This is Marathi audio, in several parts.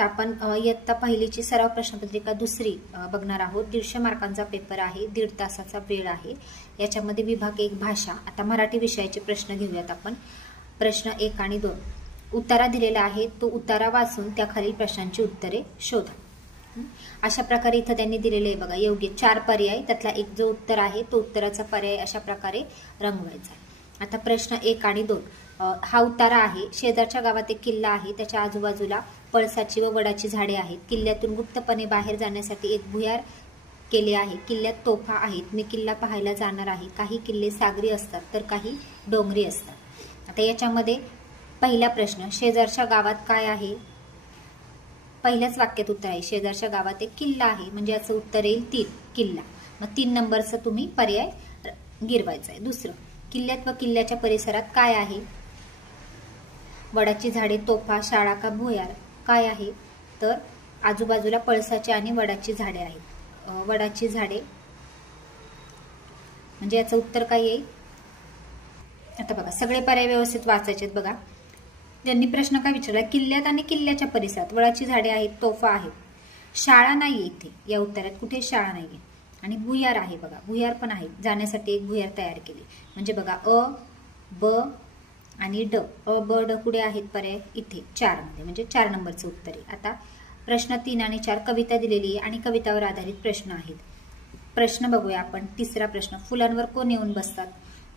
तर आपण इयत्ता पहिलीची सराव प्रश्नपत्रिका दुसरी बघणार आहोत। 150 मार्कांचा पेपर आहे, 1.5 तासाचा वेळ आहे। याच्यामध्ये विभाग 1 भाषा। आता मराठी विषयाचे प्रश्न घेऊयात आपण। प्रश्न 1 आणि 2 उतारा दिलेला आहे, तो उतारा वाचून त्या खालील प्रश्नांची उत्तरे शोधा। अशा प्रकारे इथं त्यांनी दिलेले आहे बघा, योग्य 4 पर्याय, त्यातला एक जो उत्तर आहे तो उत्तराचा पर्याय अशा प्रकारे रंगवायचा। आता प्रश्न 1 आणि 2 हा उतारा आहे। शेजारच्या गावात एक किल्ला आहे, त्याच्या आजूबाजूला पळसाची व वडाची झाडे आहेत। किल्ल्यातून गुप्तपणे बाहेर जाण्यासाठी एक भुयार केले आहे। किल्ल्यात तोफा आहेत। मी किल्ला पाहायला जाणार आहे। काही किल्ले सागरी असतात तर काही डोंगरी असतात। आता याच्यामध्ये पहिला प्रश्न, शेजारच्या गावात काय आहे? पहिल्याच वाक्यात उत्तर आहे, शेजारच्या गावात एक किल्ला आहे, म्हणजे याचं उत्तर येईल 3 किल्ला। मग 3 नंबरचा तुम्ही पर्याय गिरवायचा आहे। दुसरं, किल्ल्यात व किल्ल्याच्या परिसरात काय आहे? वडाची झाडे, तोफा, शाळा का भुयार? काय आहे? तर आजूबाजूला पळसाची आणि वडाची झाडे आहेत। वडाची झाडे म्हणजे याचं उत्तर काय येईल? आता बघा, सगळे पर्याय व्यवस्थित वाचायचे आहेत बघा। त्यांनी प्रश्न काय विचारला? किल्ल्यात आणि किल्ल्याच्या परिसरात वडाची झाडे आहेत, तोफा आहेत, शाळा नाहीये इथे, या उत्तरात कुठे शाळा नाहीये, आणि भुयार आहे बघा, भुयार पण आहे, जाण्यासाठी एक भुयार तयार केली। म्हणजे बघा अ, ब आणि ड, अ ब ड कुठे आहेत पर्याय? इथे 4 मध्ये, म्हणजे 4 नंबरचं उत्तर आहे। आता प्रश्न 3 आणि 4 कविता दिलेली आहे आणि कवितावर आधारित प्रश्न आहेत। प्रश्न बघूया आपण। तिसरा प्रश्न, फुलांवर कोण येऊन बसतात?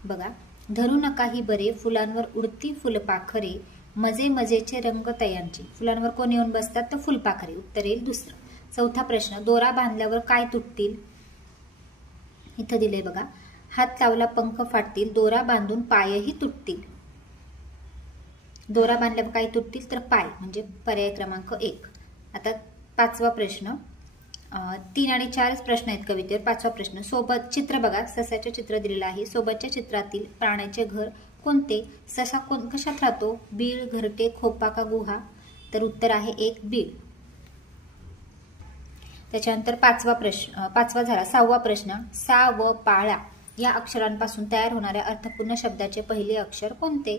बघा, धरू नका ही बरे, फुलांवर उडती फुलपाखरे, मजे मजेचे रंग तयांची। फुलांवर कोण येऊन बसतात? तर फुलपाखरे, उत्तर येईल दुसरं। चौथा प्रश्न, दोरा बांधल्यावर काय तुटतील? इथं दिले बघा, हात लावला पंख फाटतील, दोरा बांधून पायही तुटतील। दोरा बांधल्यावर काय तुटतील? तर पाय, म्हणजे पर्याय क्रमांक 1। आता 5वा प्रश्न, 3 आणि 4 प्रश्न आहेत कवितेवर। 5वा प्रश्न, सोबत चित्र बघा, ससाचे चित्र दिलेलं आहे। सोबतच्या चित्रातील प्राण्याचे घर कोणते? ससा कशात राहतो? बीळ, घरटे, खोपा का गुहा? तर उत्तर आहे 1 बीळ। त्याच्यानंतर 5वा प्रश्न, 5वा झाला। 6वा प्रश्न, सा व पाळा या अक्षरांपासून तयार होणाऱ्या अर्थपूर्ण शब्दाचे पहिले अक्षर कोणते?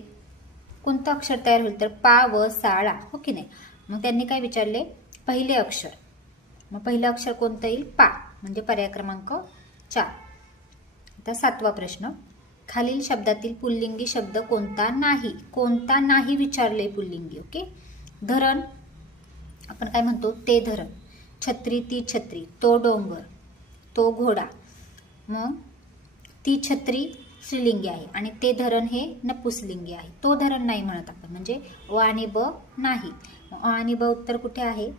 कोणतं अक्षर तयार होईल? तर पा व साळा, हो की नाही? मग त्यांनी काय विचारले? पहिले अक्षर। मग पहिलं अक्षर कोणतं येईल? पा, म्हणजे पर्याय क्रमांक 4। आता 7वा प्रश्न, खालील शब्दातील पुल्लिंगी शब्द कोणता नाही? कोणता नाही विचारले पुल्लिंगी, ओके? धरण आपण काय म्हणतो? ते धरण। छत्री, ती छत्री, तो डोंगर, तो घोडा। मग ती छत्री स्त्रीलिंगी आहे आणि ते धरण हे नपुंसकलिंगी आहे। तो धरण नाही म्हणत आपण, म्हणजे अ आणि ब नाही। अ आणि ब उत्तर कुठे आहे?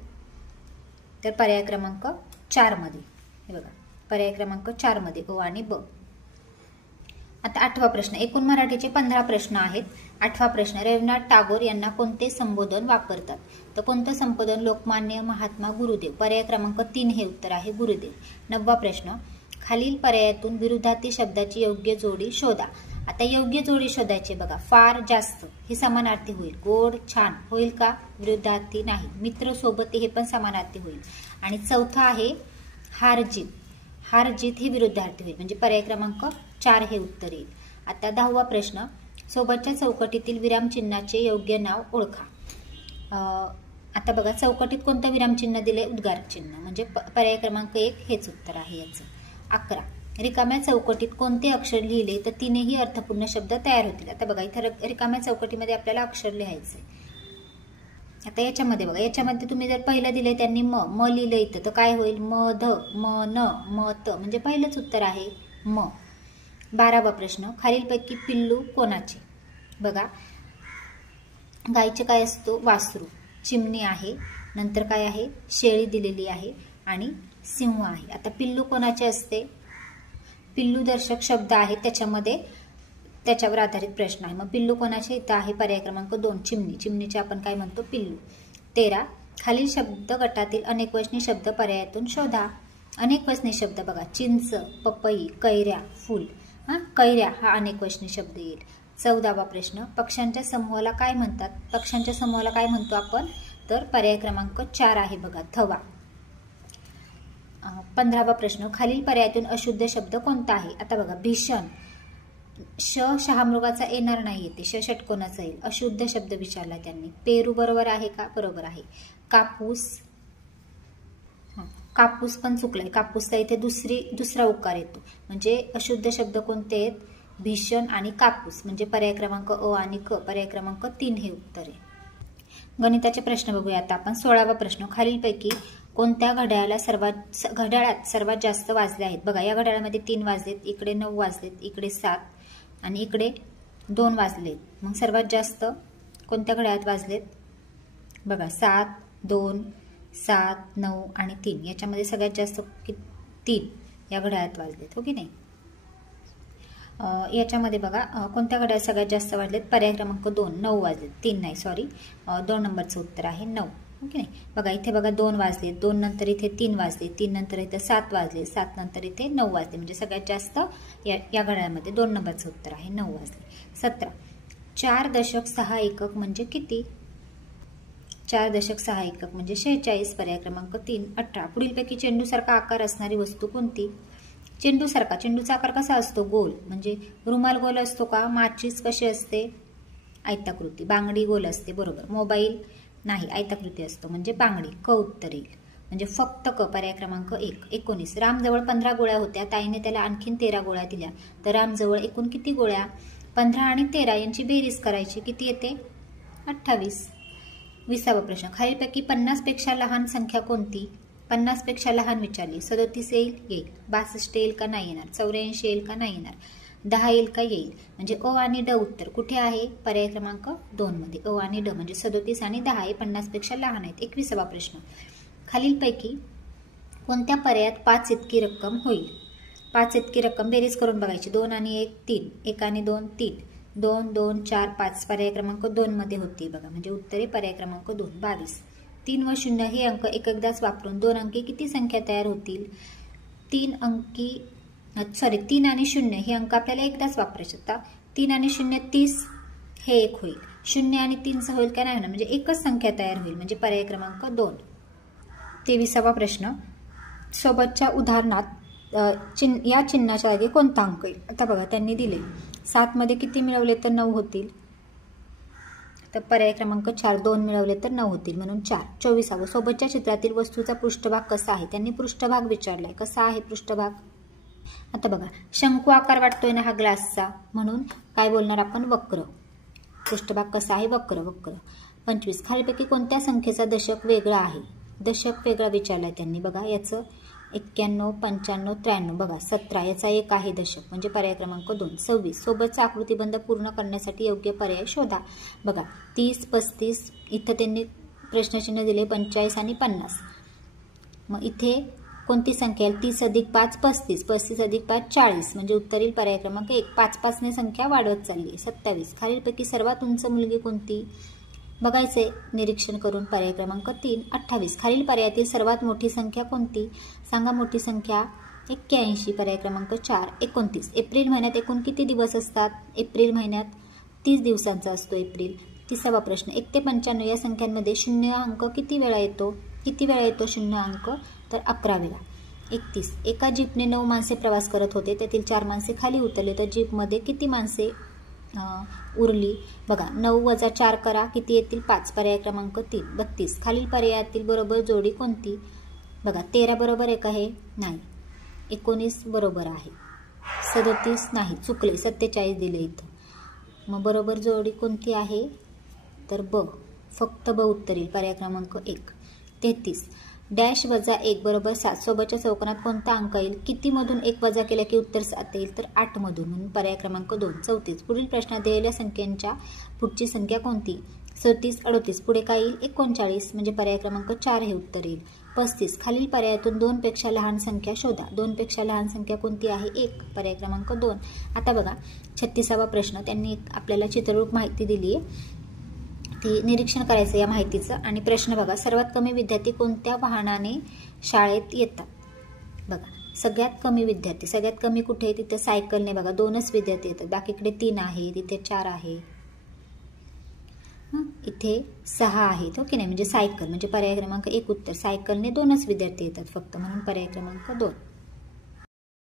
तर पर्याय क्रमांक 4 मध्ये, हे बघा, पर्याय क्रमांक 4 मध्ये अ आणि ब। आता 8वा प्रश्न, एकूण मराठीचे 15 प्रश्न आहेत। 8वा प्रश्न, रवींद्रनाथ टागोर यांना कोणते संबोधन वापरतात? तर कोणतं संबोधन? लोकमान्य, महात्मा, गुरुदेव। पर्याय क्रमांक 3 हे उत्तर आहे, गुरुदेव। 9वा प्रश्न, खालील पर्यायातून विरुद्धार्थी शब्दाची योग्य जोडी शोधा। आता योग्य जोडी शोधायची बघा, फार, जास्त हे समानार्थी होईल। गोड, छान होईल का? विरुद्धार्थी नाही। मित्र, सोबत हे पण समानार्थी होईल। आणि चौथा आहे हार जीत, हार जीत हे विरुद्धार्थी होईल, म्हणजे पर्याय क्रमांक 4 हे उत्तर येईल। आता 10वा प्रश्न, सोबतच्या चौकटीतील विरामचिन्हाचे योग्य नाव ओळखा। आता बघा, चौकटीत कोणतं विरामचिन्ह दिले? उद्गार चिन्ह, म्हणजे पर्याय क्रमांक 1 हेच उत्तर आहे याचं। 11, रिकाम्या चौकटीत कोणते अक्षर लिहिले तर तिनेही अर्थपूर्ण शब्द तयार होतील? आता बघा, इथं रिकाम्या चौकटीमध्ये आपल्याला अक्षर लिहायचे। आता याच्यामध्ये बघा, याच्यामध्ये तुम्ही जर पहिलं दिले त्यांनी म लिहिलं इथं, तर काय होईल? म ध, म न, म त, म्हणजे पहिलंच उत्तर आहे म। 12वा प्रश्न, खालीलपैकी पिल्लू कोणाचे? बघा, गायचे काय असतो? वासरू। चिमणी आहे, नंतर काय आहे? शेळी दिलेली आहे आणि सिंह आहे। आता पिल्लू कोणाचे असते? पिल्लू दर्शक शब्द आहे, त्याच्यामध्ये त्याच्यावर आधारित प्रश्न आहे। मग पिल्लू कोणाचे? इथं आहे पर्याय क्रमांक 2 चिमणी। चिमणीचे आपण काय म्हणतो? पिल्लू। 13, खालील शब्द गटातील अनेकवचनी शब्द पर्यायातून शोधा। अनेकवचनी शब्द बघा, चिंच, पपई, कैऱ्या, फुल। कैऱ्या हा अनेकवचनी शब्द येईल। 14वा प्रश्न, पक्ष्यांच्या समूहाला काय म्हणतात? पक्ष्यांच्या समूहाला काय म्हणतो आपण? तर पर्याय क्रमांक 4 आहे बघा, थवा। 15वा प्रश्न, खालील पर्यायातून अशुद्ध शब्द कोणता आहे? आता बघा, भीषण, शहामृगाचा येणार नाही येते, षटकोनाचा येईल. अशुद्ध शब्द विचारला त्यांनी. पेरू बरोबर आहे का? बरोबर आहे. कापूस, कापूस पण चुकलाय. कापूसचा इथे दुसरा उकार येतो. म्हणजे अशुद्ध शब्द कोणते आहेत? भीषण आणि कापूस. म्हणजे पर्याय क्रमांक अ आणि क, पर्याय क्रमांक 3 हे उत्तर आहे. गणिताचे प्रश्न बघूया आता आपण. 16वा प्रश्न. खालीलपैकी कोणत्या घड्याळात सर्वात जास्त वाजले आहेत? बघा, या घड्याळामध्ये 3 वाजलेत, इकडे 9 वाजलेत, इकडे 7 आणि इकडे 2 वाजलेत. मग सर्वात जास्त कोणत्या घड्याळात वाजलेत? बघा, 7, 2, 7, 9 आणि 3 याच्यामध्ये सगळ्यात जास्त 3 या घड्याळात वाजलेत, हो की नाही? याच्यामध्ये बघा कोणत्या घड्याळात सगळ्यात जास्त वाजलेत? पर्याय क्रमांक 2, 9 वाजलेत. 3 नाही, सॉरी, 2 नंबरचं उत्तर आहे 9, हो की नाही? बघा, इथे बघा 2 वाजले, 2 नंतर इथे 3 वाजले, 3 नंतर इथे 7 वाजले, 7 नंतर इथे 9 वाजले. म्हणजे सगळ्यात जास्त या घड्याळामध्ये 2 नंबरचं उत्तर आहे 9 वाजले. 17. 4.6 एकक म्हणजे किती? 4.6 एकक म्हणजे 46, पर्याय क्रमांक 3. 18. पुढीलपैकी चेंडूसारखा आकार असणारी वस्तू कोणती? चेंडूचा आकार कसा असतो? गोल. म्हणजे रुमाल गोल असतो का? माचीस कशी असते? आयताकृती. बांगडी गोल असते, बरोबर. मोबाईल नाही, आयताकृती असतो, म्हणजे बांगडी. क उत्तर येईल. म्हणजे फक्त क, पर्याय क्रमांक 1. 19. रामजवळ 15 गोळ्या होत्या, ताईने त्याला आणखीन 13 गोळ्या दिल्या, तर रामजवळ एकूण किती गोळ्या? 15 आणि 13 यांची बेरीज करायची, किती येते? 28. 20वा प्रश्न. खालीलपैकी 50 पेक्षा लहान संख्या कोणती? 50 पेक्षा लहान विचारली. 37 येईल, 62 येईल का? नाही येणार. 84 येईल का? नाही येणार. 10 येईल का? येईल. म्हणजे अ आणि ड उत्तर कुठे आहे? पर्याय क्रमांक 2 मध्ये. अ आणि ड म्हणजे 37 आणि 10 हे 50 पेक्षा लहान आहेत. 21वा प्रश्न. खालीलपैकी कोणत्या पर्यायात 5 इतकी रक्कम होईल? 5 इतकी रक्कम बेरीज करून बघायची. 2 आणि 1 3, 1 आणि 2 3, 2 2 4 5 पर्याय क्रमांक 2 मध्ये होती बघा. म्हणजे उत्तरे पर्याय क्रमांक 2. 22. 3 व 0 हे अंक एकदाच वापरून 2 अंकी किती संख्या तयार होतील? 3 आणि 0 हे अंक आपल्याला एकदाच वापरायचे. आता 3 आणि 0 30 हे 1 होईल. 0 आणि 3 होईल का? नाही होणार. म्हणजे एकच संख्या तयार होईल. म्हणजे पर्याय क्रमांक 2. 23वा प्रश्न. सोबतच्या उदाहरणात या चिन्हाच्या जागी कोणता अंक येईल? आता बघा, त्यांनी दिले 7 मध्ये किती मिळवले तर 9 होतील? तर पर्याय क्रमांक 4. 2 मिळवले तर 9 होतील, म्हणून 4. 24वा. सोबतच्या चित्रातील वस्तूचा पृष्ठभाग कसा आहे? त्यांनी पृष्ठभाग विचारलाय. कसा आहे पृष्ठभाग? आता बघा, शंकू आकार वाटतोय ना हा ग्लासचा, म्हणून काय बोलणार आपण? वक्र. पृष्ठभाग कसा आहे? वक्र. 25. खालीलपैकी कोणत्या संख्येचा दशक वेगळा आहे? दशक वेगळा विचारलाय त्यांनी. बघा, याचं 91, 95, 93. बघा, 17 याचा 1 आहे दशक, म्हणजे पर्याय क्रमांक 2. 26. सोबतचा आकृतिबंध पूर्ण करण्यासाठी योग्य पर्याय शोधा. बघा, 30, 35 इथं त्यांनी प्रश्नचिन्ह दिले, 45 आणि 50. मग इथे कोणती संख्या येईल? 30 अधिक 5 35, 35 अधिक 5 40, म्हणजे उत्तर येईल पर्याय क्रमांक 1. 5 ने संख्या वाढवत चालली आहे. 27. खालीलपैकी सर्वात उंच मुलगी कोणती? बघायचे निरीक्षण करून. पर्याय क्रमांक 3. 28. खालील पर्यायातील सर्वात मोठी संख्या कोणती? सांगा मोठी संख्या. 81, पर्याय क्रमांक 4. 29. एप्रिल महिन्यात एकूण किती दिवस असतात? एप्रिल महिन्यात 30 दिवसांचा असतो एप्रिल. 30वा प्रश्न. 1 ते 95 या संख्यांमध्ये शून्य अंक किती वेळा येतो? शून्य अंक? तर 11 वेळा. 31. एका जीपने 9 माणसे प्रवास करत होते, त्यातील 4 माणसे खाली उतरले, तर जीपमध्ये किती माणसे उरली? बघा, 9 वजा 4 करा, किती येतील? 5, पर्याय क्रमांक 3. 32. खालील पर्यायातील बरोबर जोडी कोणती? बघा, 13 बरोबर आहे का? हे नाही. 19 बरोबर आहे. 37 नाही, चुकले, 47 दिले इथं. मग बरोबर जोडी कोणती आहे? तर ब, फक्त ब उत्तर येईल, पर्याय क्रमांक 1. 33. डॅश वजा 1 बरोबर 7. सोबतच्या चौकोनात कोणता अंक येईल? किती मधून 1 वजा केला की उत्तर 7 येईल? तर 8 मधून, म्हणून पर्याय क्रमांक 2. 34. पुढील प्रश्नात दिलेल्या संख्यांच्या पुढची संख्या कोणती? 37, 38. पुढे काय येईल? 39, म्हणजे पर्याय क्रमांक 4 हे उत्तर येईल. 35. खालील पर्यायातून 2 पेक्षा लहान संख्या शोधा. 2 पेक्षा लहान संख्या कोणती आहे? 1, पर्याय क्रमांक 2. आता बघा, 36वा प्रश्न. त्यांनी आपल्याला चित्ररूप माहिती दिली आहे, ती निरीक्षण करायचं या माहितीचं. आणि प्रश्न बघा, सर्वात कमी विद्यार्थी कोणत्या वाहनाने शाळेत येतात? बघा, सगळ्यात कमी विद्यार्थी, सगळ्यात कमी कुठे? तिथे सायकलने. बघा, 2च विद्यार्थी येतात, बाकीकडे 3 आहे, तिथे 4 आहे, इथे 6 आहेत, हो की नाही? म्हणजे सायकल, म्हणजे पर्याय क्रमांक 1 उत्तर. सायकलने 2च विद्यार्थी येतात फक्त, म्हणून पर्याय क्रमांक 2.